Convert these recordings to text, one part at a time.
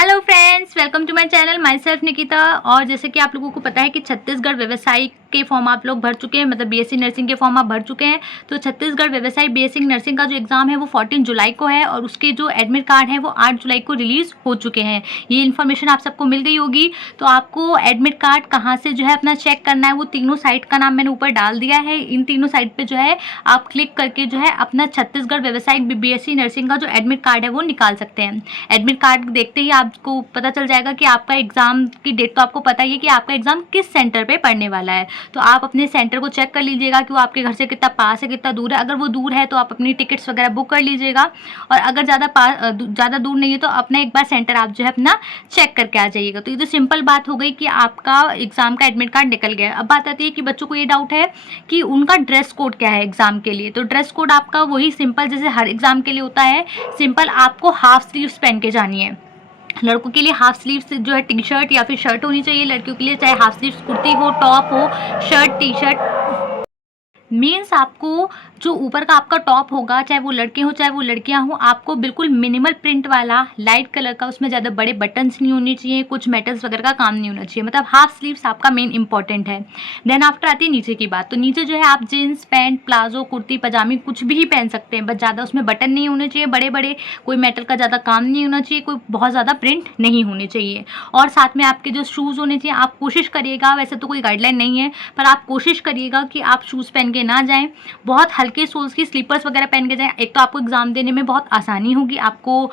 Hello friends, welcome to my channel. Myself Nikita. और जैसे कि आप लोगों को पता है कि छत्तीसगढ़ व्यवसायिक के फॉर्म आप लोग भर चुके हैं, मतलब बीएससी नर्सिंग के फॉर्म आप भर चुके हैं। तो छत्तीसगढ़ व्यवसायिक बीएससी नर्सिंग का जो एग्जाम है वो 14 जुलाई को है और उसके जो एडमिट कार्ड है वो 8 जुलाई को रिलीज हो चुके हैं। ये इन्फॉर्मेशन आप सबको मिल गई होगी। तो आपको एडमिट कार्ड कहाँ से जो है अपना चेक करना है, वो तीनों साइट का नाम मैंने ऊपर डाल दिया है। इन तीनों साइट पर जो है आप क्लिक करके जो है अपना छत्तीसगढ़ व्यवसायिक बीएससी नर्सिंग का जो एडमिट कार्ड है वो निकाल सकते हैं। एडमिट कार्ड देखते ही आपको पता चल जाएगा कि आपका एग्जाम की डेट तो आपको पता ही है कि आपका एग्जाम किस सेंटर पे पढ़ने वाला है। तो आप अपने सेंटर को चेक कर लीजिएगा कि वो आपके घर से कितना पास है, कितना दूर है। अगर वो दूर है तो आप अपनी टिकट्स वगैरह बुक कर लीजिएगा, और अगर ज़्यादा दूर नहीं है तो अपना एक बार सेंटर आप जो है अपना चेक करके आ जाइएगा। तो ये तो सिंपल बात हो गई कि आपका एग्जाम का एडमिट कार्ड निकल गया। अब बात आती है कि बच्चों को ये डाउट है कि उनका ड्रेस कोड क्या है एग्जाम के लिए। तो ड्रेस कोड आपका वही सिंपल जैसे हर एग्जाम के लिए होता है, सिंपल आपको हाफ स्लीव्स पहन के जानी है। लड़कों के लिए हाफ स्लीव्स जो है टी शर्ट या फिर शर्ट होनी चाहिए। लड़कियों के लिए चाहे हाफ स्लीव्स कुर्ती हो, टॉप हो, शर्ट टी शर्ट। मीन्स आपको जो ऊपर का आपका टॉप होगा, चाहे वो लड़के हो चाहे वो लड़कियां हो, आपको बिल्कुल मिनिमल प्रिंट वाला लाइट कलर का, उसमें ज़्यादा बड़े बटन्स नहीं होने चाहिए, कुछ मेटल्स वगैरह का काम नहीं होना चाहिए। मतलब हाफ स्लीव्स आपका मेन इंपॉर्टेंट है। देन आफ्टर आती है नीचे की बात। तो नीचे जो है आप जीन्स पैंट प्लाजो कुर्ती पजामी कुछ भी पहन सकते हैं, बस ज़्यादा उसमें बटन नहीं होने चाहिए बड़े बड़े, कोई मेटल का ज़्यादा काम नहीं होना चाहिए, कोई बहुत ज़्यादा प्रिंट नहीं होने चाहिए। और साथ में आपके जो शूज़ होने चाहिए, आप कोशिश करिएगा, वैसे तो कोई गाइडलाइन नहीं है पर आप कोशिश करिएगा कि आप शूज़ पहन के ना जाएँ। बहुत हल्के सोल्स की स्लीपर्स वगैरह पहन के जाएं। एक तो आपको एग्जाम देने में बहुत आसानी होगी, आपको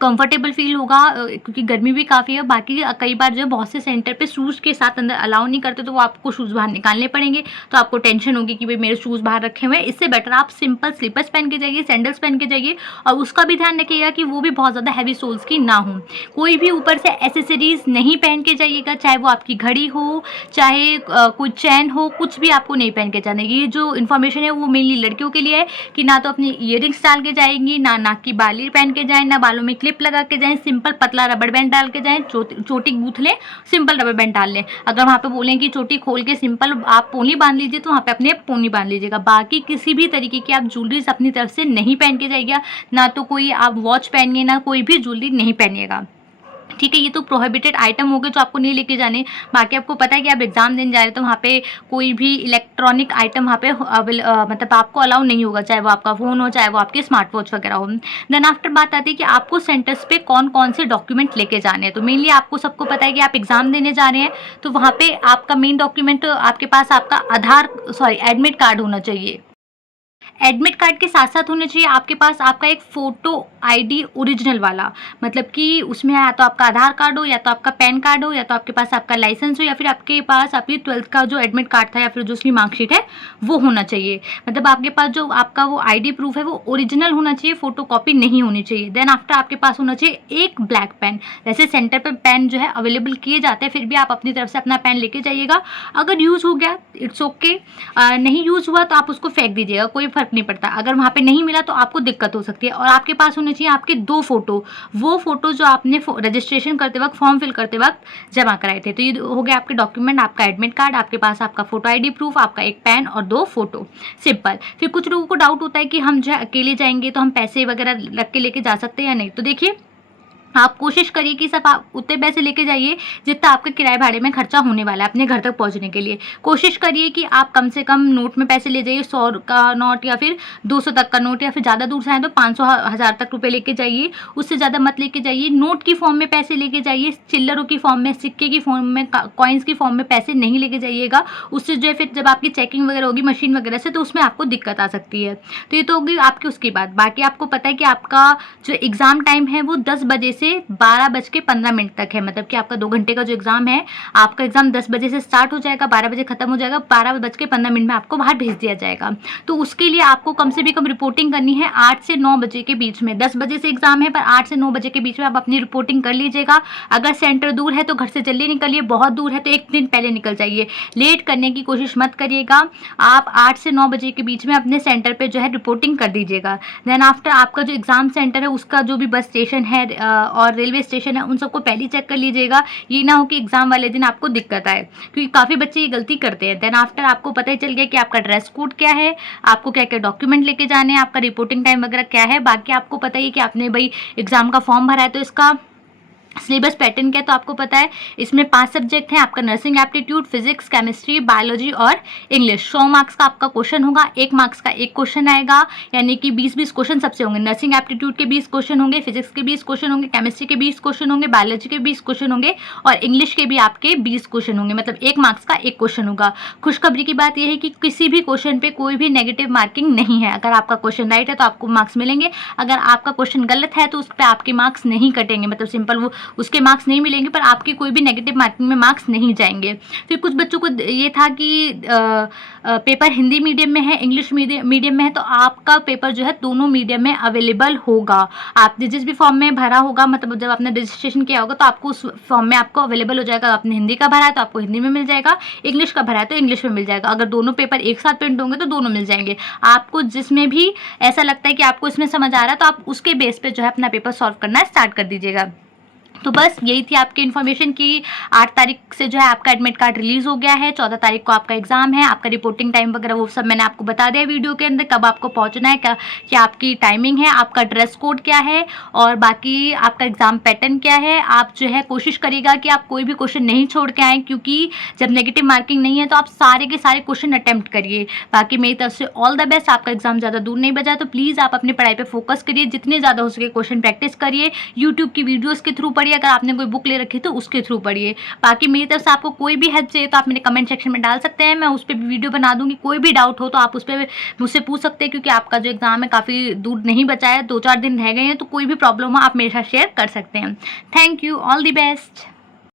कंफर्टेबल फील होगा क्योंकि गर्मी भी काफ़ी है। बाकी कई बार जो है बहुत से सेंटर पे शूज़ के साथ अंदर अलाउ नहीं करते, तो वो आपको शूज़ बाहर निकालने पड़ेंगे। तो आपको टेंशन होगी कि भाई मेरे शूज़ बाहर रखे हुए हैं। इससे बेटर आप सिंपल स्लीपर्स पहन के जाइए, सैंडल्स पहन के जाइए। और उसका भी ध्यान रखिएगा कि वो भी बहुत ज़्यादा हैवी सोल्स की ना हो। कोई भी ऊपर से एसेसरीज़ नहीं पहन के जाइएगा, चाहे वो आपकी घड़ी हो चाहे कोई चैन हो, कुछ भी आपको नहीं पहन के जाना। ये जो इन्फॉर्मेशन है वो मेनली लड़कियों के लिए है कि ना तो अपनी ईयरिंग्स डाल के जाएंगी, ना नाक की बाली पहन के जाएँ, ना बालों में क्लिप लगा के जाएँ। सिंपल पतला रबर बैंड डाल के जाएँ, चोटी गूंथ लें, सिंपल रबर बैंड डाल लें। अगर वहाँ पे बोलें कि चोटी खोल के सिंपल आप पोनी बांध लीजिए, तो वहाँ पे अपने पोनी बांध लीजिएगा। बाकी किसी भी तरीके की आप ज्वेलरीज अपनी तरफ से नहीं पहन के जाइएगा, ना तो कोई आप वॉच पहनिए, ना कोई भी ज्वेलरी नहीं पहनिएगा। ठीक है, ये तो प्रोहिबिटेड आइटम हो गए जो आपको नहीं लेके जाने। बाकी आपको पता है कि आप एग्जाम देने जा रहे हैं, तो वहाँ पे कोई भी इलेक्ट्रॉनिक आइटम वहाँ पे मतलब आपको अलाउ नहीं होगा, चाहे वो आपका फ़ोन हो चाहे वो आपके स्मार्ट वॉच वगैरह हो। देन आफ्टर बात आती है कि आपको सेंटर्स पे कौन कौन से डॉक्यूमेंट लेके जाने हैं। तो मेनली आपको सबको पता है कि आप एग्जाम देने जा रहे हैं, तो वहाँ पे आपका मेन डॉक्यूमेंट आपके पास आपका एडमिट कार्ड होना चाहिए। एडमिट कार्ड के साथ साथ होना चाहिए आपके पास आपका एक फ़ोटो आईडी ओरिजिनल वाला, मतलब कि उसमें या तो आपका आधार कार्ड हो, या तो आपका पैन कार्ड हो, या तो आपके पास आपका लाइसेंस हो, या फिर आपके पास आपकी 12th का जो एडमिट कार्ड था या फिर जो उसकी मार्कशीट है वो होना चाहिए। मतलब आपके पास जो आपका वो आईडी प्रूफ है वो ओरिजिनल होना चाहिए, फ़ोटो कॉपी नहीं होनी चाहिए। देन आफ्टर आपके पास होना चाहिए एक ब्लैक पेन। वैसे सेंटर पर पेन जो है अवेलेबल किए जाते हैं, फिर भी आप अपनी तरफ से अपना पेन लेके जाइएगा। अगर यूज़ हो गया इट्स ओके, नहीं यूज़ हुआ तो आप उसको फेंक दीजिएगा, कोई फर्क नहीं पड़ता। अगर वहाँ पे नहीं मिला तो आपको दिक्कत हो सकती है। और आपके पास होने चाहिए आपके 2 फोटो, वो फोटो जो आपने रजिस्ट्रेशन करते वक्त फॉर्म फिल करते वक्त जमा कराए थे। तो ये हो गया आपके डॉक्यूमेंट, आपका एडमिट कार्ड, आपके पास आपका फोटो आईडी प्रूफ, आपका एक पेन और 2 फोटो, सिंपल। फिर कुछ लोगों को डाउट होता है कि हम जो है अकेले जाएंगे तो हम पैसे वगैरह रख के लेके जा सकते हैं या नहीं। तो देखिए, आप कोशिश करिए कि सब आप उतने पैसे लेके जाइए जितना आपके किराए भाड़े में खर्चा होने वाला है अपने घर तक पहुंचने के लिए। कोशिश करिए कि आप कम से कम नोट में पैसे ले जाइए, 100 का नोट या फिर 200 तक का नोट, या फिर ज़्यादा दूर से आए तो 500 1000 तक रुपए लेके जाइए। उससे ज़्यादा मत लेके जाइए। नोट की फॉर्म में पैसे लेके जाइए, चिल्लरों की फॉर्म में, सिक्के की फॉर्म में, कॉइन्स की फॉर्म में पैसे नहीं लेके जाइएगा। उससे जो है फिर जब आपकी चेकिंग वगैरह होगी मशीन वगैरह से, तो उसमें आपको दिक्कत आ सकती है। तो ये तो होगी आपकी उसकी बात। बाकी आपको पता है कि आपका जो एग्ज़ाम टाइम है वो 10 बजे से 12:15 तक है। मतलब कि आपका 2 घंटे का जो एग्जाम है, आपका एग्जाम 10 बजे से स्टार्ट हो जाएगा, 12 बजे खत्म हो जाएगा, 12:15 में आपको बाहर भेज दिया जाएगा। तो उसके लिए आपको कम से भी कम रिपोर्टिंग करनी है 8 से 9 बजे के बीच में। 10 बजे से एग्जाम है पर 8 से 9 बजे के बीच में आप अपनी रिपोर्टिंग कर लीजिएगा। अगर सेंटर दूर है तो घर से जल्दी निकलिए, बहुत दूर है तो एक दिन पहले निकल जाइए। लेट करने की कोशिश मत करिएगा। आप 8 से 9 बजे के बीच में अपने सेंटर पे जो है रिपोर्टिंग कर दीजिएगा। देन आफ्टर आपका जो एग्जाम सेंटर है उसका जो भी बस स्टेशन है और रेलवे स्टेशन है, उन सबको पहले चेक कर लीजिएगा। ये ना हो कि एग्जाम वाले दिन आपको दिक्कत आए, क्योंकि काफ़ी बच्चे ये गलती करते हैं। देन आफ्टर आपको पता ही चल गया कि आपका ड्रेस कोड क्या है, आपको क्या क्या डॉक्यूमेंट लेके जाने हैं, आपका रिपोर्टिंग टाइम वगैरह क्या है। बाकी आपको पता ही है कि आपने भाई एग्जाम का फॉर्म भरा है, तो इसका सिलेबस पैटर्न क्या है तो आपको पता है, इसमें 5 सब्जेक्ट हैं आपका, nursing aptitude, physics, chemistry, biology और इंग्लिश। 100 मार्क्स का आपका क्वेश्चन होगा, 1 मार्क्स का एक क्वेश्चन आएगा, यानी कि 20-20 क्वेश्चन सबसे होंगे। नर्सिंग एप्टीट्यूड के 20 क्वेश्चन होंगे, फिजिक्स के 20 क्वेश्चन होंगे, केमिस्ट्री के 20 क्वेश्चन होंगे, बायोलॉजी के 20 क्वेश्चन होंगे और इंग्लिश के भी आपके 20 क्वेश्चन होंगे, मतलब 1 मार्क्स का एक क्वेश्चन होगा। खुशखबरी की बात यह है कि किसी भी क्वेश्चन पे कोई भी नेगेटिव मार्किंग नहीं है। अगर आपका क्वेश्चन राइट है तो आपको मार्क्स मिलेंगे, अगर आपका क्वेश्चन गलत है तो उस पर आपके मार्क्स नहीं कटेंगे, मतलब सिंपल वो उसके मार्क्स नहीं मिलेंगे, पर आपकी कोई भी नेगेटिव मार्किंग में मार्क्स नहीं जाएंगे। फिर कुछ बच्चों को ये था कि पेपर हिंदी मीडियम में है, इंग्लिश मीडियम में है, तो आपका पेपर जो है दोनों मीडियम में अवेलेबल होगा। आप जिस भी फॉर्म में भरा होगा, मतलब जब आपने रजिस्ट्रेशन किया होगा तो आपको उस फॉर्म में आपको अवेलेबल हो जाएगा। आपने हिंदी का भरा है तो आपको हिंदी में मिल जाएगा, इंग्लिश का भरा है तो इंग्लिश में मिल जाएगा। अगर दोनों पेपर एक साथ प्रिंट होंगे तो दोनों मिल जाएंगे। आपको जिसमें भी ऐसा लगता है कि आपको इसमें समझ आ रहा है तो आप उसके बेस पे जो है अपना पेपर सॉल्व करना स्टार्ट कर दीजिएगा। तो बस यही थी आपकी इन्फॉर्मेशन की 8 तारीख से जो है आपका एडमिट कार्ड रिलीज़ हो गया है, 14 तारीख को आपका एग्जाम है। आपका रिपोर्टिंग टाइम वगैरह वो सब मैंने आपको बता दिया वीडियो के अंदर, कब आपको पहुंचना है, क्या आपकी टाइमिंग है, आपका ड्रेस कोड क्या है और बाकी आपका एग्जाम पैटर्न क्या है। आप जो है कोशिश करिएगा कि आप कोई भी क्वेश्चन नहीं छोड़ के आएँ, क्योंकि जब नेगेटिव मार्किंग नहीं है तो आप सारे के सारे क्वेश्चन अटैम्प्ट करिए। बाकी मेरी तरफ से ऑल द बेस्ट। आपका एग्जाम ज़्यादा दूर नहीं बचा, तो प्लीज़ आप अपनी पढ़ाई पर फोकस करिए, जितने ज़्यादा हो सके क्वेश्चन प्रैक्टिस करिए, यूट्यूब की वीडियोज़ के थ्रू पढ़िए, अगर आपने कोई बुक ले रखी तो उसके थ्रू पढ़िए। बाकी मेरी तरफ से आपको कोई भी हेल्प चाहिए तो आप मेरे कमेंट सेक्शन में डाल सकते हैं, मैं उस पर भी वीडियो बना दूंगी। कोई भी डाउट हो तो आप उस पर मुझसे पूछ सकते हैं, क्योंकि आपका जो एग्जाम है काफ़ी दूर नहीं बचा है, 2-4 दिन रह गए हैं, तो कोई भी प्रॉब्लम हो आप मेरे साथ शेयर कर सकते हैं। Thank you, all the best.